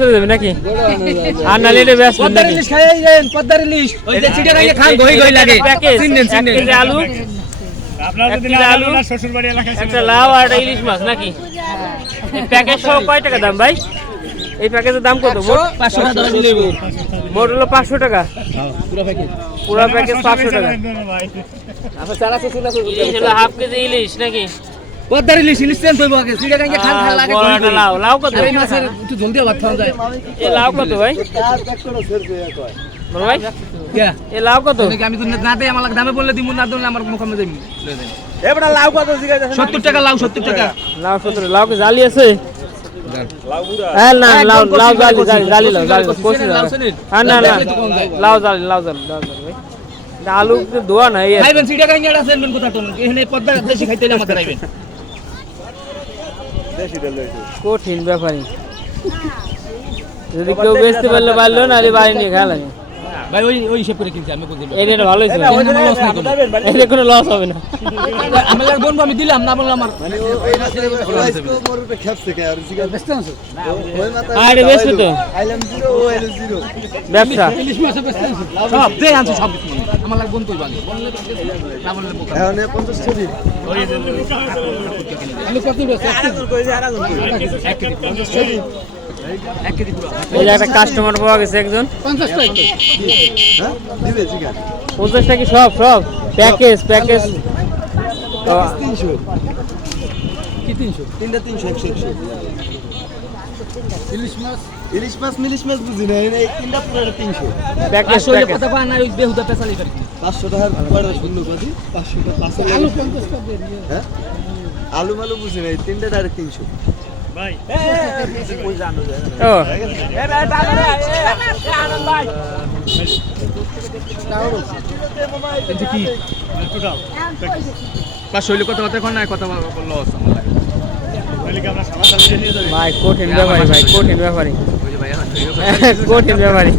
চলে যাবে নাকি আর নালে এটা ব্যস্ত নাকি ইলিশ খাই যান পদ্মার ইলিশ ওই যে চিটা রাইয়ে খান গই গই লাগে চিনেন চিনেন আলু আপনার যদি না আলু না শ্বশুর বাড়ি এলাকায় একটা লাউ আর একটা ইলিশ মাছ নাকি এই প্যাকেজ সহ কয় টাকা দাম ভাই এই প্যাকেজের দাম কত 500 টাকা ধরে নিলেই মোট হলো 500 টাকা পুরো প্যাকেজ 500 টাকা ভাই আচ্ছা চারা শেষ না এই হলো হাফ কেজি ইলিশ নাকি পদ্মার ইলিশ ইলিশ চেন কইবো আগে চিটা রাইয়ে খান খান লাগে বড় একটা লাউ লাউ কত এই মাছের একটু জলদি ভাত খাওয়া যায় এই লাউ কত ভাই বড় ভাই কে এই লাউ কত আমি তো না দেই আমার দামে বললে দিমু না দিলে আমার মুখে যাই লয়ে দেন এবড়া লাউ কত জিগাইছে 70 টাকা লাউ 70 টাকা লাউ 70 লাউ কি জালি আছে হ্যাঁ না লাউ লাউ জালি জালি লাউ জালি কোশি হ্যাঁ না না লাউ জালি লাউ জালি লাউ জালি ভাই আলু তো দোয়া নাই খাইবেন চিটা রাইয়ে আছে এমন কথা তো এখানে পদ্মা দেশি খাইতে হলে আমাদের আইবেন কঠিন ব্যাপারই যদি কেউ বেচতে পারলে পারলো না আরে বাড়ি নিয়ে খেলা লাগে ভাই ওই হিসাব করে কিনছি আমি বলছি এই রেট ভালোই ছিল লস নাই কোনো এর কোনো লস হবে না আমি আর বলবো আমি দিলাম না বললাম আমার মানে ওই রাতে মরবে খেপছে কে আর সিগারেট ব্যস্ত আছো ওই মাথা আরে বেচবে তো আইলাম 0 ও আইলাম 0 ব্যবসা ইলিশ মাছ ব্যস্ত আছো সব দে আনছো সব কিছু আমার লাগবে বন্ধু বাগে বললে না বললে বোকা এখন 50 ছবি আমি কত ব্যস্ত এক কেজি 50 ছবি এক কেজি পুরো এই যে একটা কাস্টমার পাওয়া গেছে একজন 50 টাকা হ্যাঁ দিবে চিকেন 50 টাকা সব সব প্যাকেজ 300 কি 300 তিনটা 300 100 ইলিশ মাছ ইলিশ মাছ বুঝি না এই তিনটা পুরো 300 প্যাকেজ আসলে কথা বা না ওই বেহুদা পেছালি পারি 500 টাকার কয়টা শূন্য কাজি 500 টাকা 500 আলু 50 টাকা দিয়ে হ্যাঁ আলু মালু বুঝি না এই তিনটা ডাইরেক্ট 300 ভাই ও এটা কি টোটাল বা শৈলী কথা কথা না কথা লস আমার লাগে তাহলে কি আমরা সারা সারা নিয়ে যাই ভাই কঠিন ব্যাপারই ভাই কঠিন ব্যাপারই ওই যে ভাই কঠিন ব্যাপারই